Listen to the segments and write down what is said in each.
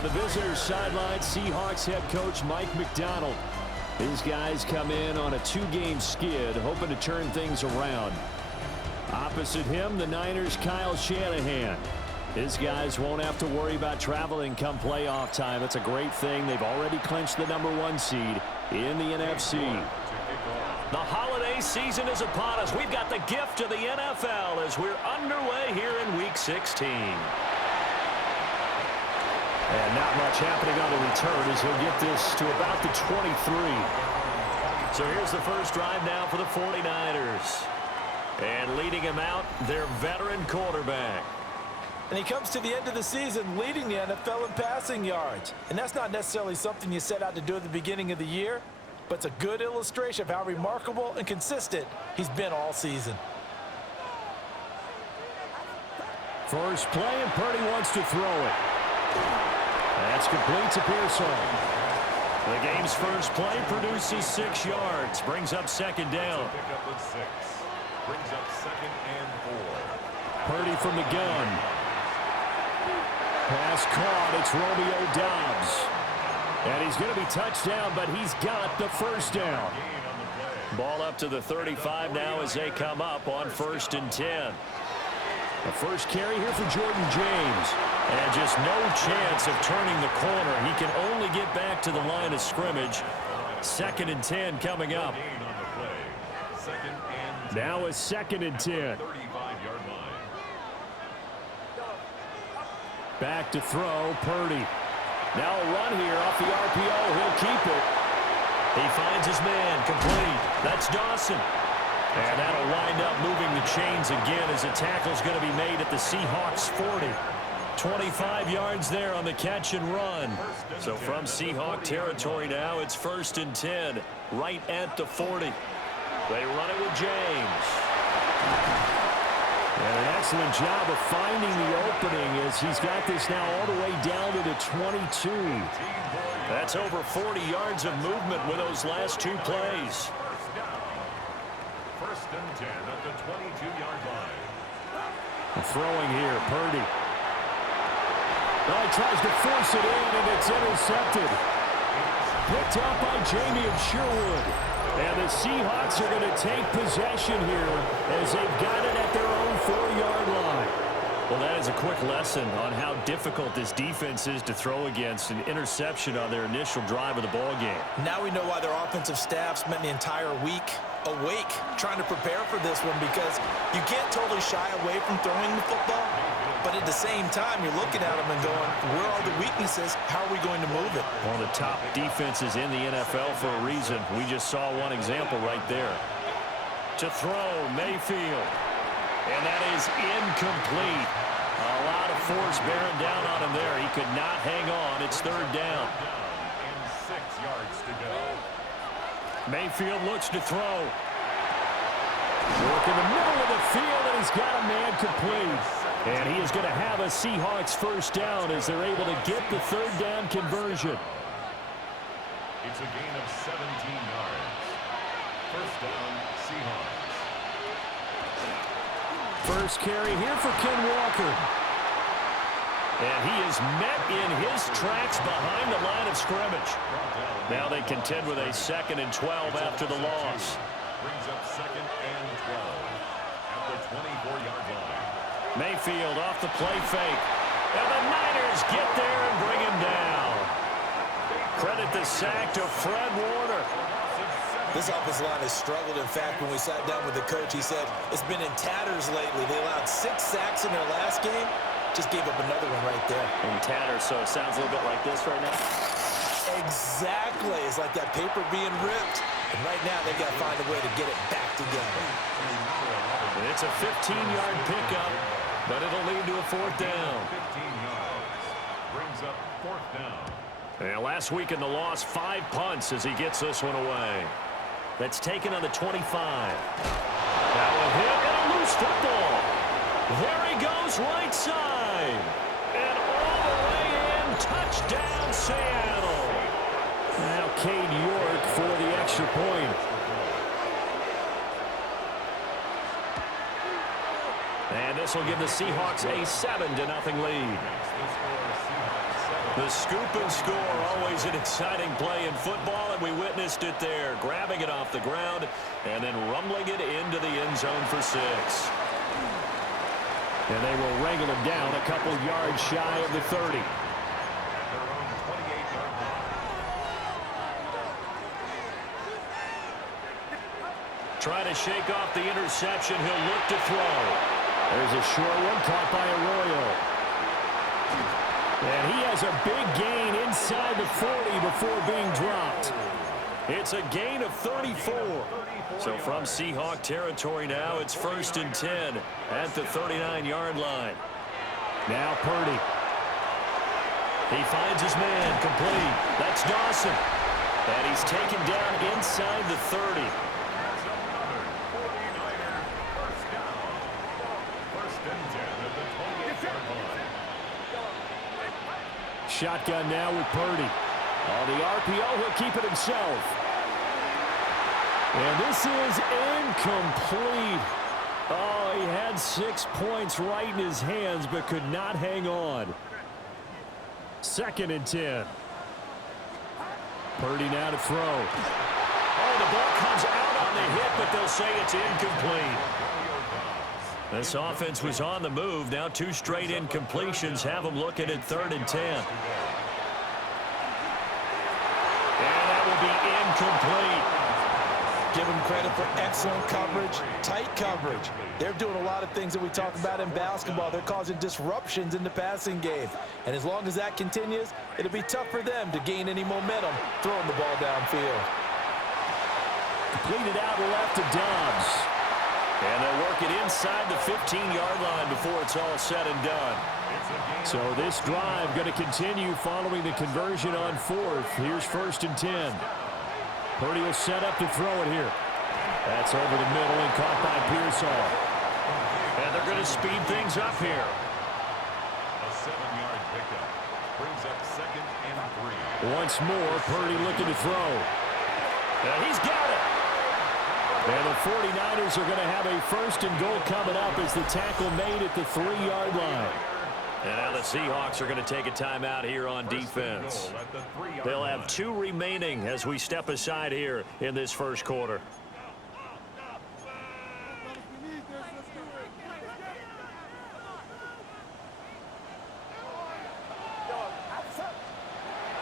On the visitors' sideline, Seahawks head coach Mike Macdonald. These guys come in on a 2-game skid, hoping to turn things around. Opposite him, the Niners' Kyle Shanahan. His guys won't have to worry about traveling come playoff time. It's a great thing. They've already clinched the #1 seed in the NFC. The holiday season is upon us. We've got the gift of the NFL as we're underway here in Week 16. And not much happening on the return as he'll get this to about the 23. So here's the first drive now for the 49ers. And leading him out, their veteran quarterback. And he comes to the end of the season leading the NFL in passing yards. And that's not necessarily something you set out to do at the beginning of the year, but it's a good illustration of how remarkable and consistent he's been all season. First play, and Purdy wants to throw it. That's complete to Pearson. The game's first play produces 6 yards. Brings up second down. Pick up with 6. Brings up 2nd and 4. Purdy from the gun. Pass caught. It's Romeo Doubs. And he's going to be touched down, but he's got the first down. Ball up to the 35 now as they come up on 1st and 10. The first carry here for Jordan James. And just no chance of turning the corner. He can only get back to the line of scrimmage. 2nd and 10 coming up. Now it's 2nd and 10. Back to throw, Purdy. Now a run here off the RPO. He'll keep it. He finds his man, complete. That's Dawson. And that'll wind up moving the chains again as the tackle's going to be made at the Seahawks 40. 25 yards there on the catch and run. So from Seahawk territory now, it's 1st and 10, right at the 40. They run it with James. And an excellent job of finding the opening as he's got this now all the way down to the 22. That's over 40 yards of movement with those last 2 plays. 1st and 10 at the 22-yard line. Throwing here, Purdy. Well, he tries to force it in, and it's intercepted. Picked up by Jamie Sherwood. And the Seahawks are going to take possession here as they've got it at their own 4-yard line. Well, that is a quick lesson on how difficult this defense is to throw against. An interception on their initial drive of the ballgame. Now we know why their offensive staff spent the entire week awake trying to prepare for this one, because you can't totally shy away from throwing the football. But at the same time, you're looking at them and going, where are the weaknesses? How are we going to move it? One of the top defenses in the NFL for a reason. We just saw one example right there. To throw, Mayfield. And that is incomplete. A lot of force bearing down on him there. He could not hang on. It's 3rd down. And 6 yards to go. Mayfield looks to throw. Work in the middle of the field, and he's got a man complete. And he is going to have a Seahawks first down as they're able to get the 3rd down conversion. It's a gain of 17 yards. First down, Seahawks. First carry here for Ken Walker. And he is met in his tracks behind the line of scrimmage. Now they contend with a 2nd and 12 after the loss. Brings up 2nd and 12 at the 24-yard line. Mayfield off the play fake. And the Niners get there and bring him down. Credit the sack to Fred Warner. This offensive line has struggled. In fact, when we sat down with the coach, he said it's been in tatters lately. They allowed 6 sacks in their last game. Just gave up another one right there. In tatters, so it sounds a little bit like this right now. Exactly. It's like that paper being ripped. And right now, they've got to find a way to get it back together. And it's a 15-yard pickup, but it'll lead to a 4th down. 15 yards. Brings up 4th down. And last week in the loss, 5 punts as he gets this one away. That's taken on the 25. Now a hit and a loose football. There he goes, right side. And all the way in, touchdown Seattle. Now Cade York for the extra point. And this will give the Seahawks a 7-0 lead. The scoop and score, always an exciting play in football, and we witnessed it there, grabbing it off the ground and then rumbling it into the end zone for 6. And they will wrangle him down a couple yards shy of the 30. Trying to shake off the interception. He'll look to throw. There's a short one caught by Arroyo. And he has a big gain inside the 40 before being dropped. It's a gain of 34. So from Seahawk territory now, it's 1st and 10 at the 39-yard line. Now Purdy. He finds his man complete. That's Dawson. And he's taken down inside the 30. Shotgun now with Purdy. On the RPO, he'll keep it himself. And this is incomplete. Oh, he had 6 points right in his hands, but could not hang on. 2nd and 10. Purdy now to throw. Oh, the ball comes out on the hit, but they'll say it's incomplete. This offense was on the move. Now 2 straight incompletions have them looking at 3rd and 10. And that will be incomplete. Give them credit for excellent coverage, tight coverage. They're doing a lot of things that we talk about in basketball. They're causing disruptions in the passing game. And as long as that continues, it'll be tough for them to gain any momentum throwing the ball downfield. Completed out left to Dobbs. And they'll work it inside the 15-yard line before it's all said and done. So this drive going to continue following the conversion on 4th. Here's 1st and 10. Purdy will set up to throw it here. That's over the middle and caught by Pearsall. And they're going to speed things up here. A 7-yard pickup brings up 2nd and 3. Once more, Purdy looking to throw. And he's got it. And the 49ers are going to have a 1st and goal coming up as the tackle made at the 3-yard line. And now the Seahawks are going to take a timeout here on defense. They'll have 2 remaining as we step aside here in this first quarter.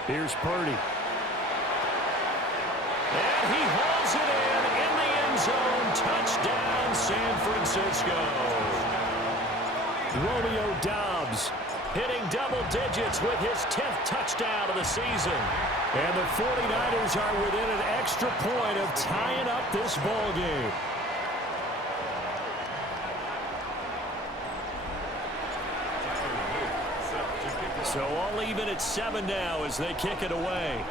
Here's Purdy. And he hauls it in the end zone. Touchdown, San Francisco. Romeo Dobbs hitting double digits with his 10th touchdown of the season. And the 49ers are within an extra point of tying up this ball game. So all even at 7 now as they kick it away.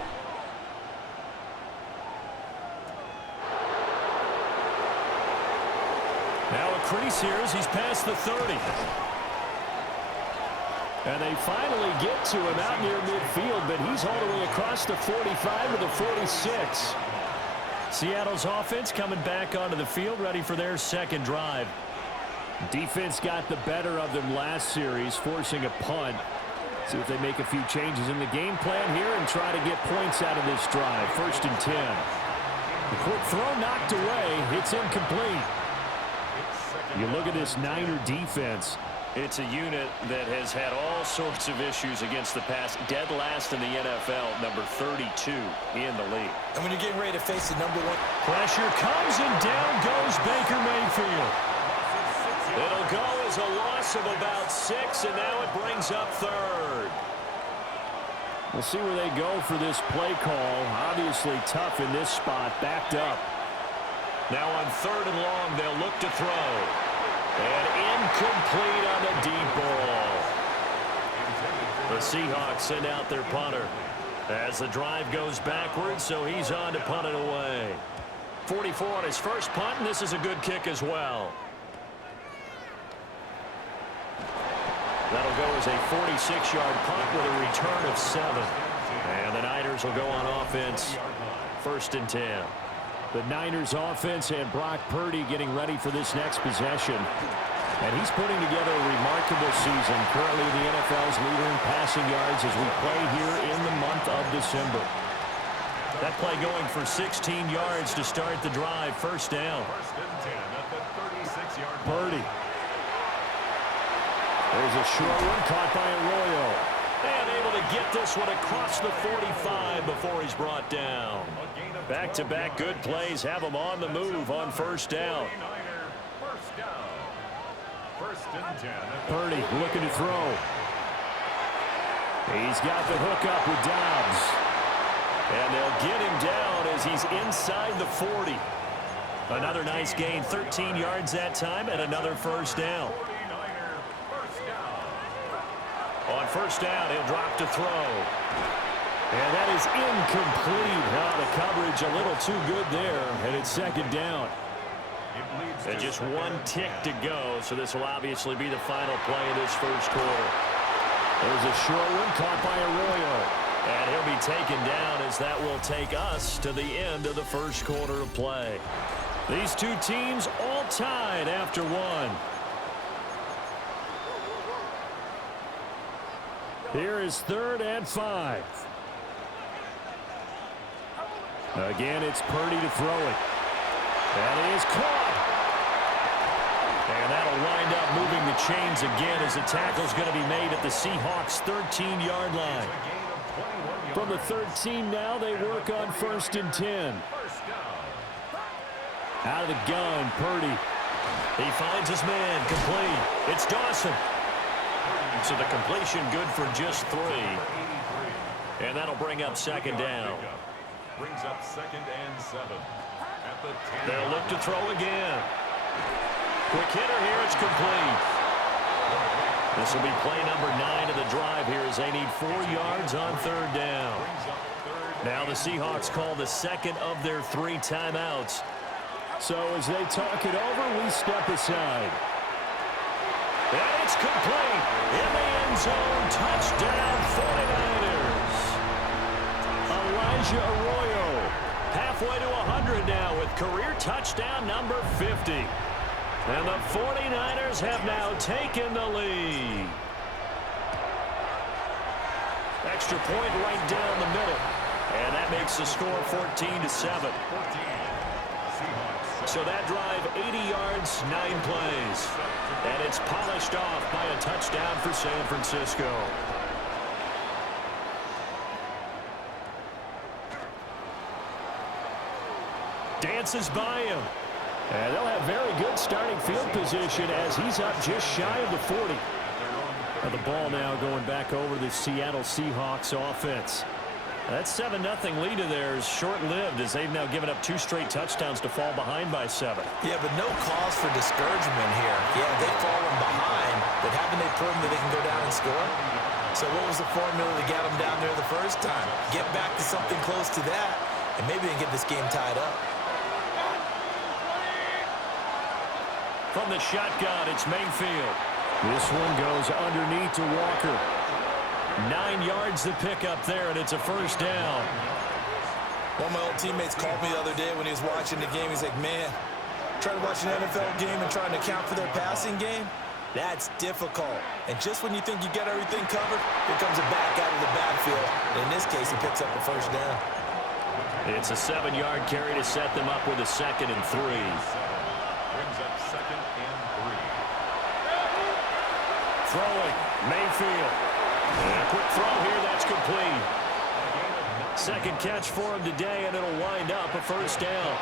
Now a crease here as he's past the 30. And they finally get to him out near midfield, but he's all the way across the 45 to the 46. Seattle's offense coming back onto the field, ready for their 2nd drive. Defense got the better of them last series, forcing a punt. See if they make a few changes in the game plan here and try to get points out of this drive. 1st and 10. The quick throw knocked away. It's incomplete. You look at this Niner defense. It's a unit that has had all sorts of issues against the pass. Dead last in the NFL, number 32 in the league. And when you're getting ready to face the #1. Pressure comes and down goes Baker Mayfield. It'll go as a loss of about 6, and now it brings up 3rd. We'll see where they go for this play call. Obviously tough in this spot, backed up. Now on 3rd and long, they'll look to throw. And incomplete on the deep ball. The Seahawks send out their punter as the drive goes backwards, so he's on to punt it away. 44 on his first punt, and this is a good kick as well. That'll go as a 46-yard punt with a return of 7. And the Niners will go on offense, 1st and 10. The Niners offense and Brock Purdy getting ready for this next possession. And he's putting together a remarkable season. Currently the NFL's leader in passing yards as we play here in the month of December. That play going for 16 yards to start the drive. First down. First and 10 at the 36-yard line. Purdy. There's a short one caught by Arroyo. And able to get this one across the 45 before he's brought down. Back-to-back good plays have him on the move on first down. First down. First and 10 at the Purdy looking to throw. He's got the hook up with Dobbs. And they'll get him down as he's inside the 40. Another nice gain, 13 yards that time, and another first down. 49er first down. On first down, he'll drop to throw. And that is incomplete. The coverage a little too good there, and it's second down. And just one tick to go, so this will obviously be the final play of this first quarter. There's a short one caught by Arroyo. And he'll be taken down as that will take us to the end of the first quarter of play. These two teams all tied after one. Here is 3rd and 5. Again, it's Purdy to throw it. That is caught. And that'll wind up moving the chains again as the tackle's going to be made at the Seahawks' 13-yard line. From the 13 now, they work on 1st and 10. Out of the gun, Purdy. He finds his man, complete. It's Dawson. So the completion good for just 3. And that'll bring up second down. Brings up 2nd and 7. At the 10. They'll look to throw again. Quick hitter here, it's complete. This will be play number 9 of the drive here as they need 4 yards on 3rd down. Now the Seahawks call the second of their 3 timeouts. So as they talk it over, we step aside. And it's complete. In the end zone, touchdown 49ers. Elijah Arroyo halfway to 100 now with career touchdown number 50. And the 49ers have now taken the lead. Extra point right down the middle. And that makes the score 14-7. So that drive, 80 yards, 9 plays. And it's polished off by a touchdown for San Francisco. Dances by him. And they'll have very good starting field position as he's up just shy of the 40. And the ball now going back over the Seattle Seahawks offense. That 7-0 lead of theirs short-lived as they've now given up 2 straight touchdowns to fall behind by 7. Yeah, but no cause for discouragement here. Yeah, they've fallen behind, but haven't they proven that they can go down and score? So what was the formula to get them down there the first time? Get back to something close to that, and maybe they can get this game tied up. From the shotgun, it's Mayfield. This one goes underneath to Walker. 9 yards to pick up there, and it's a first down. One of my old teammates called me the other day when he was watching the game. He's like, man, trying to watch an NFL game and trying to account for their passing game, that's difficult. And just when you think you got everything covered, here comes a back out of the backfield. And in this case, he picks up a first down. It's a 7-yard carry to set them up with a 2nd and 3. Brings up 2nd and 3. Throwing, Mayfield. And a quick throw here, that's complete. Second catch for him today, and it'll wind up a first down.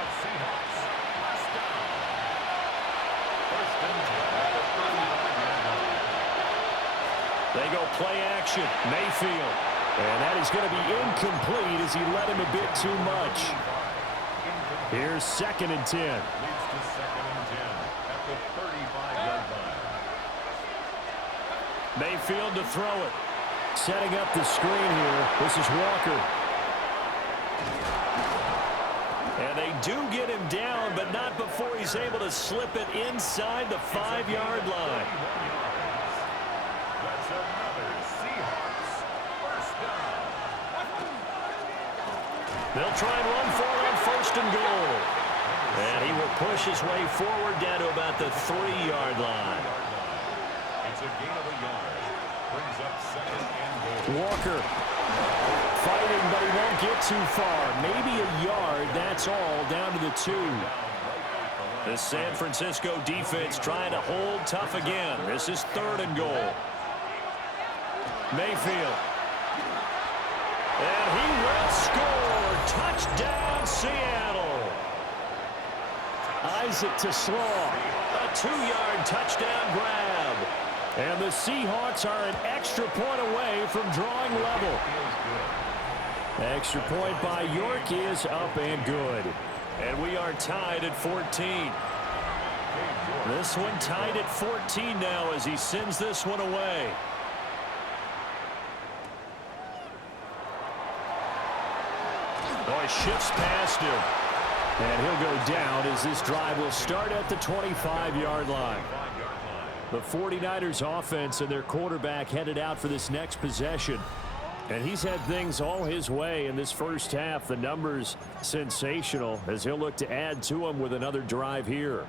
They go play action, Mayfield. And that is going to be incomplete as he led him a bit too much. Here's 2nd and 10. Leads to 2nd and 10 at the 35-yard line. Mayfield to throw it. Setting up the screen here. This is Walker. And they do get him down, but not before he's able to slip it inside the 5-yard line. That's another Seahawks first down. They'll try and run for it on 1st and goal. And he will push his way forward down to about the 3-yard line. Walker fighting, but he won't get too far. Maybe a yard, that's all, down to the 2. The San Francisco defense trying to hold tough again. This is 3rd and goal. Mayfield. And he will score. Touchdown, Seattle. Isaac to Slaw. A 2-yard touchdown grab. And the Seahawks are an extra point away from drawing level. Extra point by York is up and good. And we are tied at 14. This one tied at 14 now as he sends this one away. Oh, he shifts past him. And he'll go down as this drive will start at the 25-yard line. The 49ers offense and their quarterback headed out for this next possession. And he's had things all his way in this first half. The numbers sensational as he'll look to add to them with another drive here.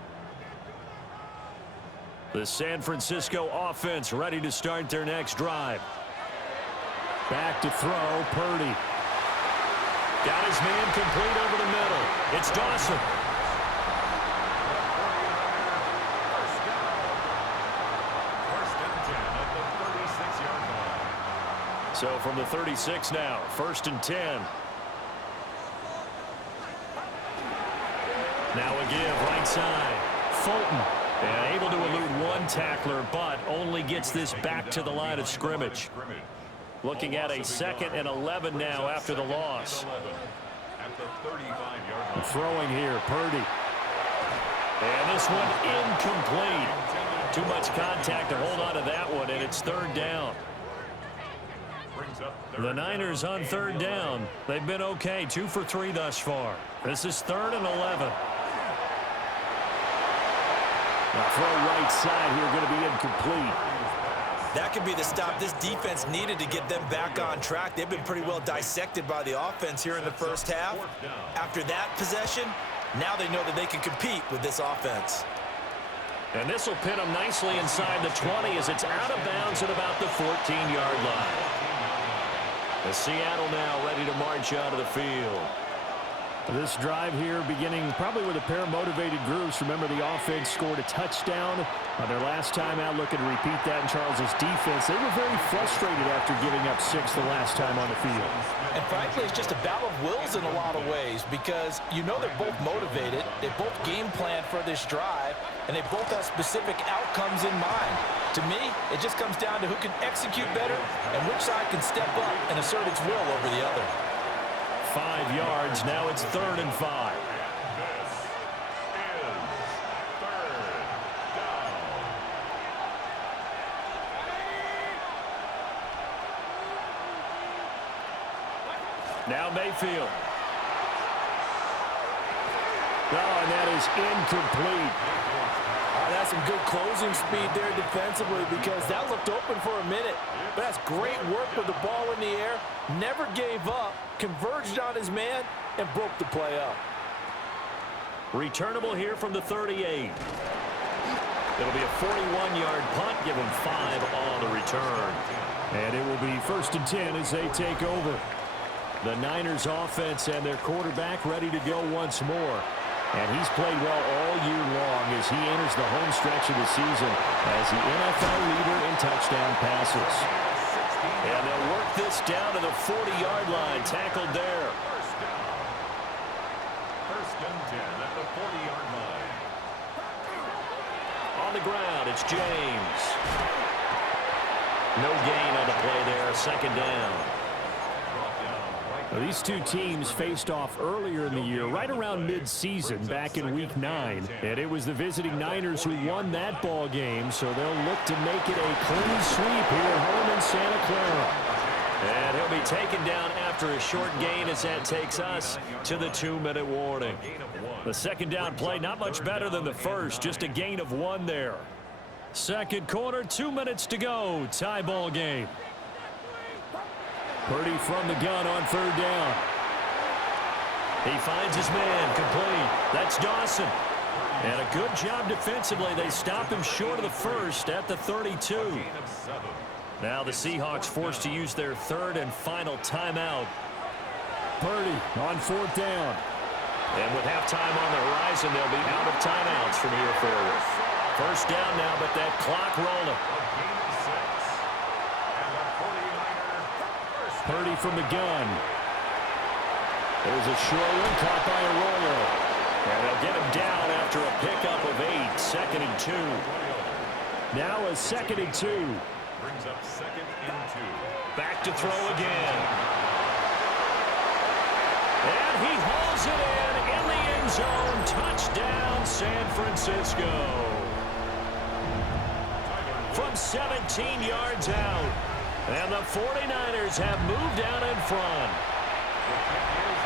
The San Francisco offense ready to start their next drive. Back to throw, Purdy. Got his man complete over the middle. It's Dawson. So from the 36 now, 1st and 10. Now a give right side. Fulton. And able to elude one tackler, but only gets this back to the line of scrimmage. Looking at a 2nd and 11 now after the loss. Throwing here, Purdy. And this one incomplete. Too much contact to hold on to that one, and it's 3rd down. The Niners on 3rd down. They've been okay, 2 for 3 thus far. This is 3rd and 11. Now throw right side here, going to be incomplete. That could be the stop this defense needed to get them back on track. They've been pretty well dissected by the offense here in the first half. After that possession, now they know that they can compete with this offense. And this will pin them nicely inside the 20 as it's out of bounds at about the 14-yard line. The Seattle now ready to march out of the field. This drive here beginning probably with a pair of motivated groups. Remember, the offense scored a touchdown on their last time out. Looking to repeat that in Charles's defense. They were very frustrated after giving up 6 the last time on the field. And frankly, it's just a battle of wills in a lot of ways because you know they're both motivated. They both game plan for this drive, and they both have specific outcomes in mind. To me, it just comes down to who can execute better and which side can step up and assert its will over the other. 5 yards. Now it's 3rd and 5. This is 3rd down. Now Mayfield. Oh, and that is incomplete. That's some good closing speed there defensively because that looked open for a minute. But that's great work with the ball in the air. Never gave up, converged on his man, and broke the play up. Returnable here from the 38. It'll be a 41-yard punt. Give him 5 on the return. And it will be 1st and 10 as they take over. The Niners offense and their quarterback ready to go once more. And he's played well all year long as he enters the home stretch of the season as the NFL leader in touchdown passes. And they'll work this down to the 40-yard line. Tackled there. 1st and 10 at the 40-yard line. On the ground, it's James. No gain on the play there. 2nd down. Now, these two teams faced off earlier in the year, right around mid-season, back in Week 9. And it was the visiting Niners who won that ball game, so they'll look to make it a clean sweep here at home in Santa Clara. And he'll be taken down after a short gain as that takes us to the 2-minute warning. The 2nd down play, not much better than the first, just a gain of 1 there. 2nd quarter, 2 minutes to go. Tie ball game. Purdy from the gun on 3rd down. He finds his man complete. That's Dawson. And a good job defensively. They stop him short of the first at the 32. Now the Seahawks forced to use their third and final timeout. Purdy on 4th down. And with halftime on the horizon, they'll be out of timeouts from here forward. First down now, but that clock rolling. Purdy from the gun. There's a short one caught by Arroyo. And they'll get him down after a pickup of 8. 2nd and 2. Now a 2nd and 2. Brings up 2nd and 2. Back to throw again. And he hauls it in the end zone. Touchdown, San Francisco. From 17 yards out. And the 49ers have moved out in front.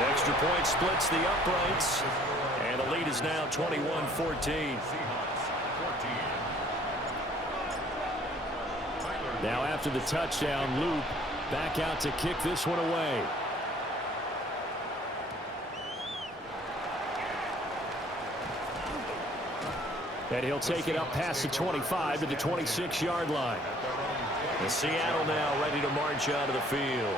Extra point splits the uprights. And the lead is now 21-14. Now after the touchdown, Loop back out to kick this one away. And he'll take it up past the 25 to the 26-yard line. And Seattle now ready to march out of the field.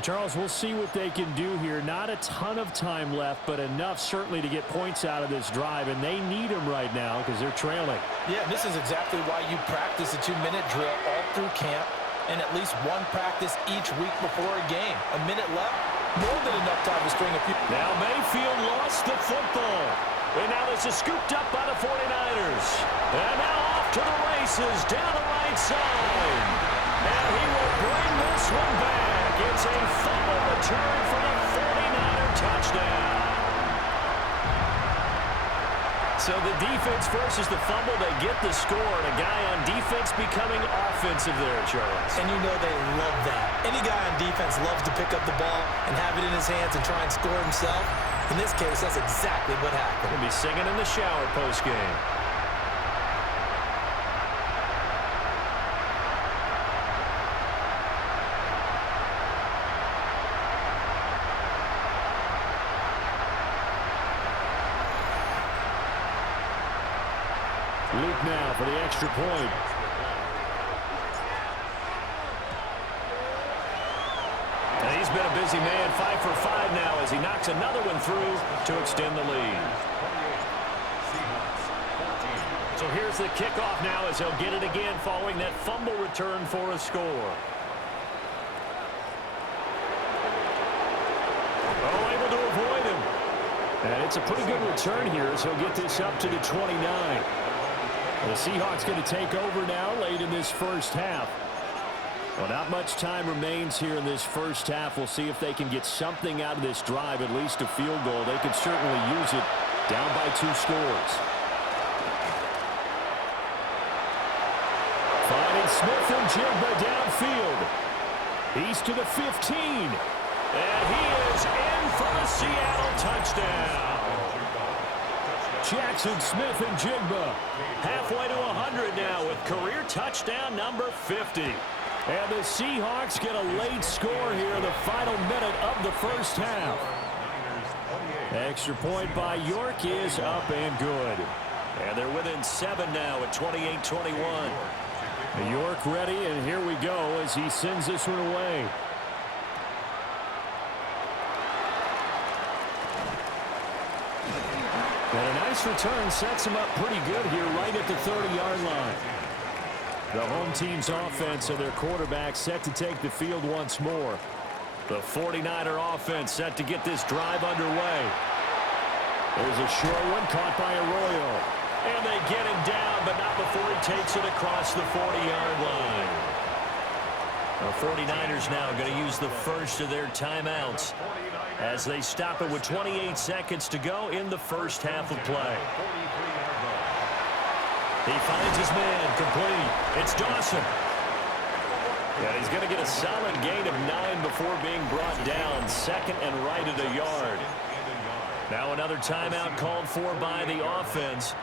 Charles, we'll see what they can do here. Not a ton of time left, but enough certainly to get points out of this drive, and they need them right now because they're trailing. Yeah, this is exactly why you practice a 2-minute drill all through camp and at least one practice each week before a game. A minute left, more than enough time to string a few. Now Mayfield lost the football. And now this is scooped up by the 49ers. And now off to the races down the right side. And he will bring this one back. It's a fumble return for the 49er touchdown. So the defense versus the fumble, they get the score. And a guy on defense becoming offensive there, Charles. And you know they love that. Any guy on defense loves to pick up the ball and have it in his hands and try and score himself. In this case, that's exactly what happened. He'll be singing in the shower post-game. Luke now for the extra point. And he's been a busy man, 5 for 5 now as he knocks another one through to extend the lead. So here's the kickoff now as he'll get it again following that fumble return for a score. Oh, able to avoid him. And it's a pretty good return here as he'll get this up to the 29. The Seahawks going to take over now late in this first half. Well, not much time remains here in this first half. We'll see if they can get something out of this drive, at least a field goal. They could certainly use it down by 2 scores. Finding Smith and Jigba downfield. He's to the 15. And he is in for the Seattle touchdown. Jackson Smith and Jigba. Halfway to 100 now with career touchdown number 50. And the Seahawks get a late score here in the final minute of the first half. Extra point by York is up and good. And they're within 7 now at 28-21. York ready, and here we go as he sends this one away. And a nice return sets him up pretty good here right at the 30-yard line. The home team's offense and their quarterback set to take the field once more. The 49er offense set to get this drive underway. There's a short one caught by Arroyo. And they get him down, but not before he takes it across the 40-yard line. The 49ers now going to use the first of their timeouts as they stop it with 28 seconds to go in the first half of play. He finds his man complete. It's Dawson. Yeah, he's going to get a solid gain of 9 before being brought down. 2nd and right at a yard. Now another timeout called for by the offense.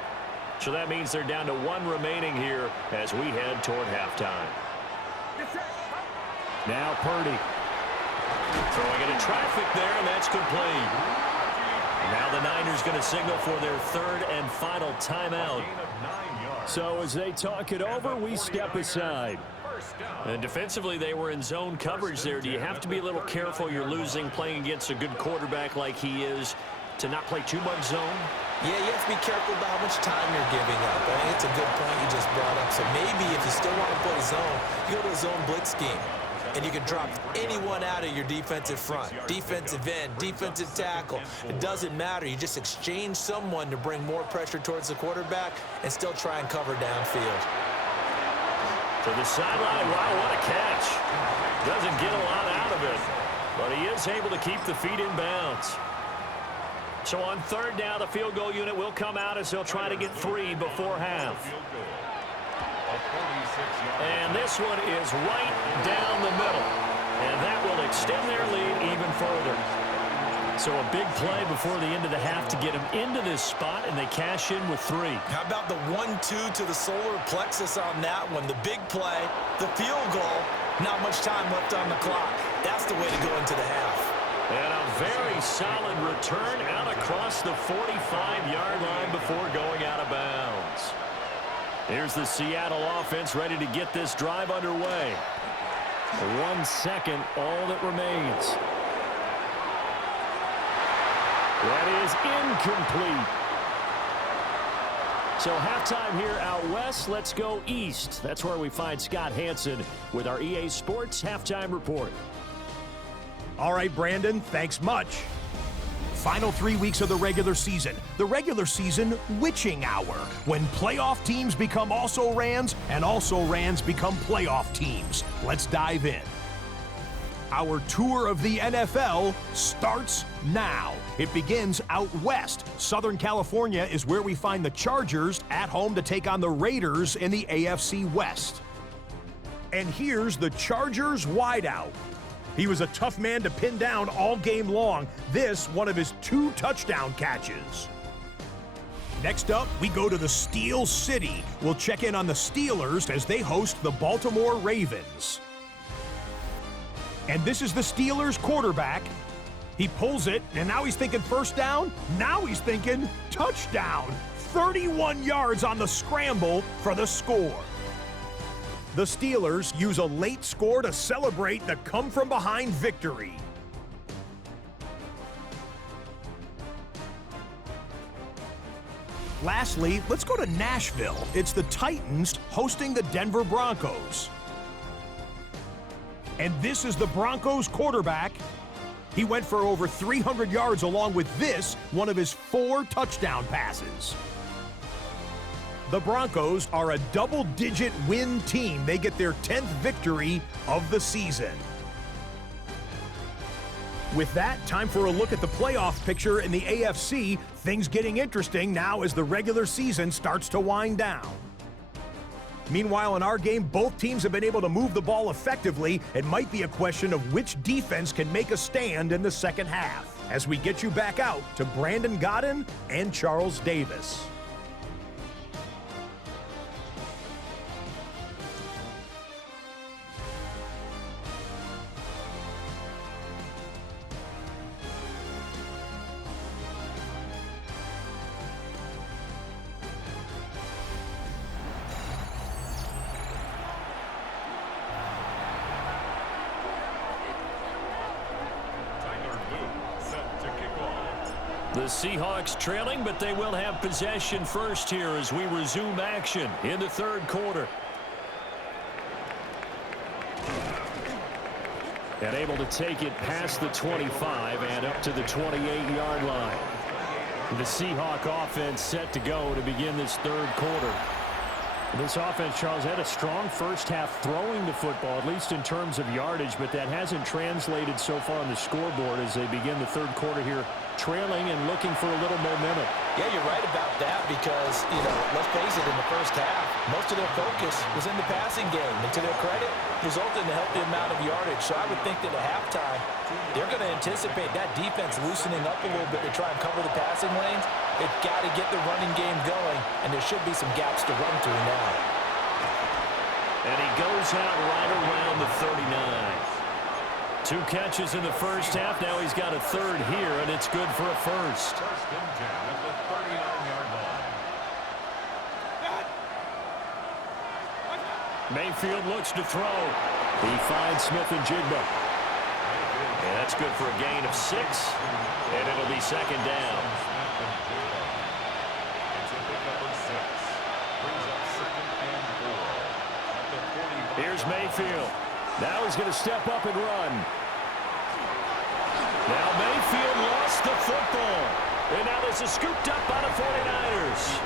So that means they're down to 1 remaining here as we head toward halftime. Now Purdy. Throwing into traffic there, and that's complete. Now the Niners going to signal for their 3rd and final timeout. So as they talk it over, we step aside. And defensively, they were in zone coverage there. Do you have to be a little careful? You're losing playing against a good quarterback like he is to not play too much zone? Yeah, you have to be careful about how much time you're giving up. I think it's a good point you just brought up. So maybe if you still want to play zone, you go to a zone blitz scheme. And you can drop anyone out of your defensive front. Defensive end, defensive tackle. It doesn't matter. You just exchange someone to bring more pressure towards the quarterback and still try and cover downfield. To the sideline. Wow, what a catch. Doesn't get a lot out of it. But he is able to keep the feet in bounds. So on third down, the field goal unit will come out as they'll try to get 3 before half. And this one is right down the middle. And that will extend their lead even further. So a big play before the end of the half to get them into this spot, and they cash in with 3. How about the 1-2 to the solar plexus on that one? The big play, the field goal, not much time left on the clock. That's the way to go into the half. And a very solid return out across the 45-yard line before going out of bounds. Here's the Seattle offense ready to get this drive underway. 1 second, all that remains. That is incomplete. So halftime here out west. Let's go east. That's where we find Scott Hansen with our EA Sports Halftime Report. All right, Brandon, thanks much. Final 3 weeks of the regular season witching hour, when playoff teams become also-rans and also-rans become playoff teams. Let's dive in. Our tour of the NFL starts now. It begins out west. Southern California is where we find the Chargers at home to take on the Raiders in the AFC West. And here's the Chargers wideout. He was a tough man to pin down all game long. This, one of his 2 touchdown catches. Next up, we go to the Steel City. We'll check in on the Steelers as they host the Baltimore Ravens. And this is the Steelers quarterback. He pulls it, and now he's thinking first down. Now he's thinking touchdown. 31 yards on the scramble for the score. The Steelers use a late score to celebrate the come-from-behind victory. Lastly, let's go to Nashville. It's the Titans hosting the Denver Broncos. And this is the Broncos quarterback. He went for over 300 yards along with this, one of his 4 touchdown passes. The Broncos are a double-digit win team. They get their 10th victory of the season. With that, time for a look at the playoff picture in the AFC. Things getting interesting now as the regular season starts to wind down. Meanwhile, in our game, both teams have been able to move the ball effectively. It might be a question of which defense can make a stand in the second half. As we get you back out to Brandon Godden and Charles Davis. The Seahawks trailing, but they will have possession first here as we resume action in the third quarter. And able to take it past the 25 and up to the 28-yard line. The Seahawk offense set to go to begin this third quarter. This offense, Charles, had a strong first half throwing the football, at least in terms of yardage, but that hasn't translated so far on the scoreboard as they begin the third quarter here, trailing and looking for a little momentum. Yeah, you're right about that because, let's face it, in the first half, most of their focus was in the passing game. And to their credit, resulted in a healthy amount of yardage. So I would think that at halftime, they're going to anticipate that defense loosening up a little bit to try and cover the passing lanes. They've got to get the running game going, and there should be some gaps to run through now. And he goes out right around the 39. 2 catches in the first half. Now he's got a third here, and it's good for a first. First and 10 at the 39-yard line. Mayfield looks to throw. He finds Smith and Jigba. And that's good for a gain of 6. And it'll be second down. Here's Mayfield. Now he's going to step up and run. Now Mayfield lost the football. And now this is scooped up by the 49ers.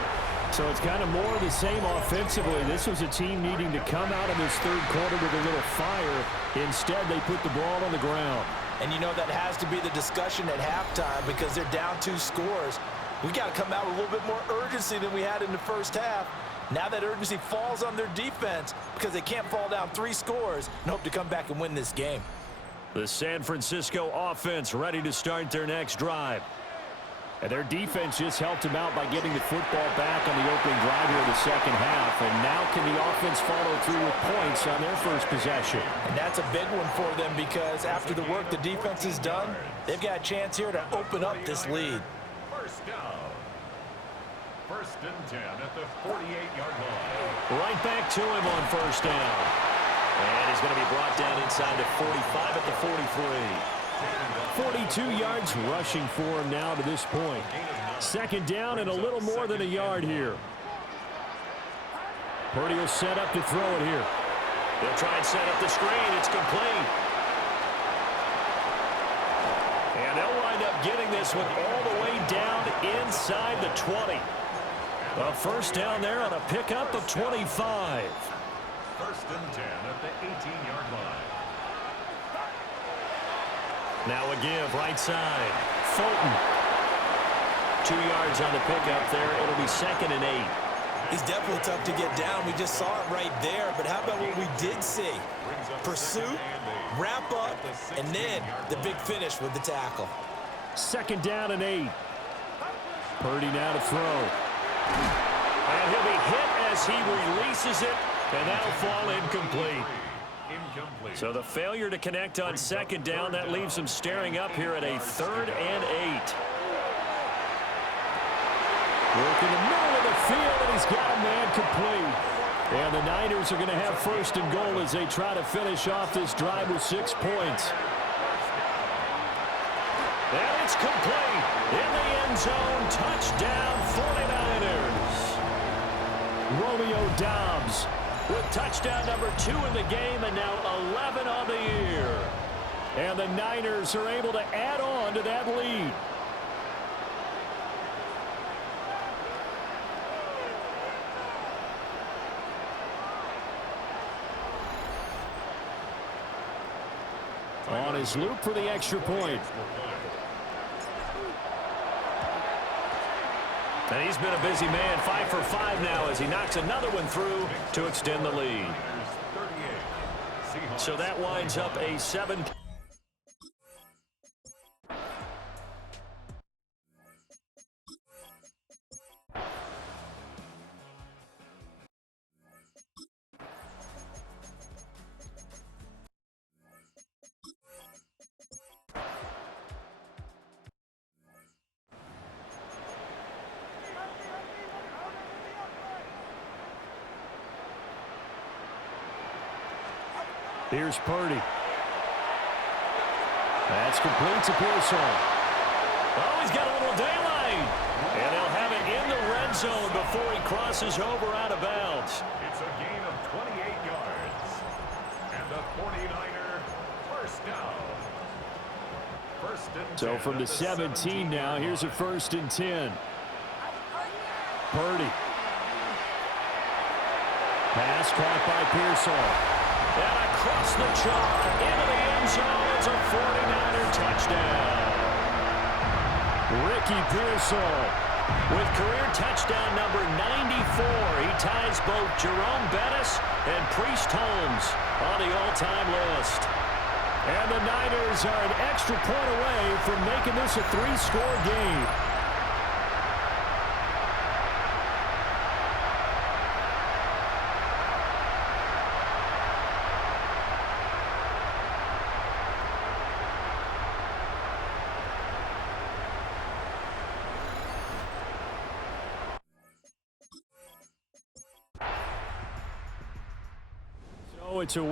So it's kind of more of the same offensively. This was a team needing to come out of this third quarter with a little fire. Instead, they put the ball on the ground. And you know that has to be the discussion at halftime because they're down 2 scores. We got to come out with a little bit more urgency than we had in the first half. Now that urgency falls on their defense because they can't fall down 3 scores and hope to come back and win this game. The San Francisco offense ready to start their next drive. And their defense just helped them out by getting the football back on the opening drive here in the second half. And now can the offense follow through with points on their first possession? And that's a big one for them because after the work the defense has done, they've got a chance here to open up this lead. First down. First and 10 at the 48-yard line. Right back to him on first down. And he's going to be brought down inside the 45 at the 43. 42 yards rushing for him now to this point. Second down and a little more than a yard here. Purdy will set up to throw it here. They'll try and set up the screen. It's complete. And they'll wind up getting this one all the way down inside the 20. A first down there on a pickup of 25. First and 10 at the 18-yard line. Now a give right side. Fulton. 2 yards on the pickup there. It'll be second and 8. He's definitely tough to get down. We just saw it right there. But how about what we did see? Pursuit, wrap up, and then the big finish with the tackle. Second down and 8. Purdy now to throw. And he'll be hit as he releases it, and that'll fall incomplete. So the failure to connect on second down, that leaves him staring up here at a 3rd and 8. Work in the middle of the field, and he's got a man complete. And the Niners are going to have first and goal as they try to finish off this drive with 6 points. And it's complete. In the end zone, touchdown 49ers. Romeo Doubs with touchdown number 2 in the game and now 11 on the year. And the Niners are able to add on to that lead. On his loop for the extra point. And he's been a busy man, 5 for 5 now as he knocks another one through to extend the lead. So that winds up a 7. Here's Purdy. That's complete to Pearson. Oh, he's got a little daylight. And they'll have it in the red zone before he crosses over out of bounds. It's a gain of 28 yards. And the 49er first down. First and 10. So from the 17 now, here's a 1st and 10. Purdy. Pass caught by Pearson. And across the chalk into the end zone. It's a 49er touchdown. Ricky Pearsall with career touchdown number 94. He ties both Jerome Bettis and Priest Holmes on the all-time list. And the Niners are an extra point away from making this a 3-score game. Oh, it's a win.